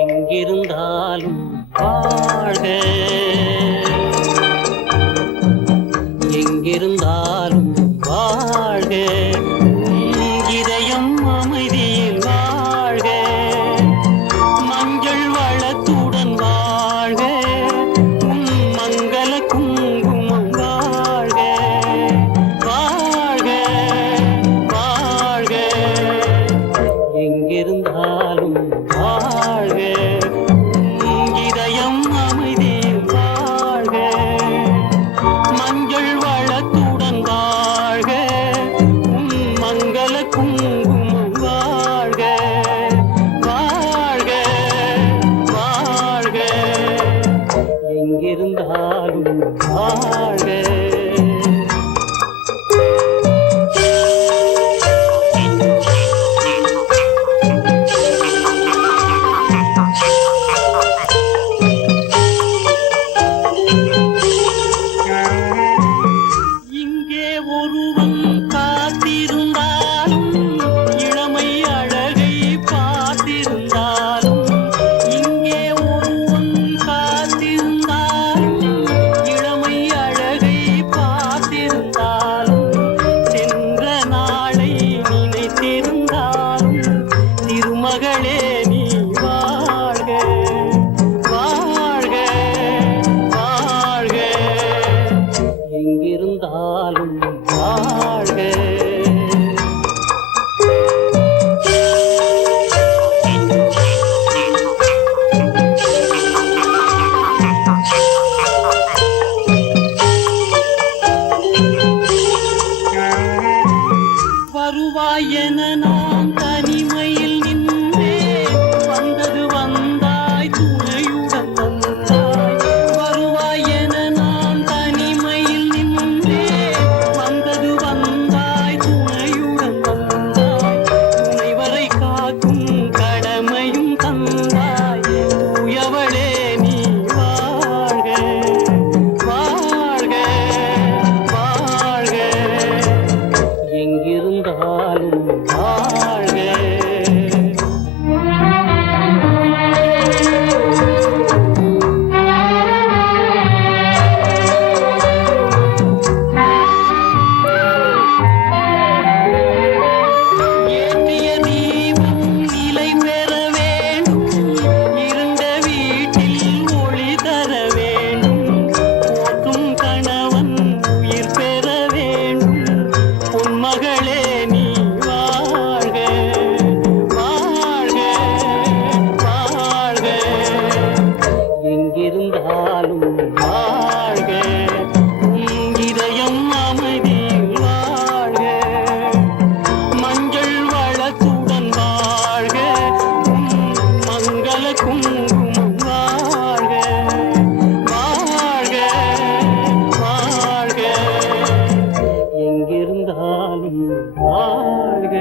எங்கிருந்தாலும் வாழ்க, எங்கிருந்தாலும் வாழ்க, இதயம் அமைதியில் வாழ்க, மஞ்சள் வளத்துடன் வாழ்க, மங்கள குங்குமம் வாழ்க, வாழ்க வாழ்க, எங்கிருந்தாலும் வாழ்க, இதயம் அமைதியில் வாழ்க, மஞ்சள் வளத்துடன் வாழ்க, மங்கள குங்குமம் வாழ்க, வாழ்க வாழ்க, எங்கிருந்தாலும் வாழ்க. ஒருவன் காத்திருந்தாலும் இளமை அழகை பார்த்திருந்தாலும், இங்கே ஒருவன் காத்திருந்தாலும் இளமை அழகை பார்த்திருந்தாலும், சென்ற நாளை நினைத்திருந்தாலும் திருமகளே நீ வாழ்க, வாழ்க வாழ்க, எங்கிருந்தாலும் வாழ்க. வருவாய் என நாம் தனிமையில் நின்றே, வந்தது வந்தாய் துணையுடன் வந்தாய். வருவாய் என நாம் தனிமையில் நின்றே, வந்தது வந்தாய் துணையுடன் வந்தாய். துணைவரை காக்கும் கடமையும் தந்தாய், தூயவளே நீ வாழ்க, வாழ்க வாழ்க, எங்கிருந்தாலும் வாழ்க. ஏற்றிய தீபம் நிலை பெற வேண்டும், இருண்ட வீட்டில் ஒளி தர வேண்டும், போற்றும் கணவன் உயிர் பெற வேண்டும், பொன்மகளே நீ வாழ்க, வாழ்க வாழ்க, எங்கிருந்தாலும் வாழ்க, இதயம் அமைதியில் வாழ்க, மஞ்சள் வளத்துடன் வாழ்க, மங்கள குங்குமம் வாழ்க, வாழ்க வாழ்க, எங்கிருந்தாலும் வாழ்க.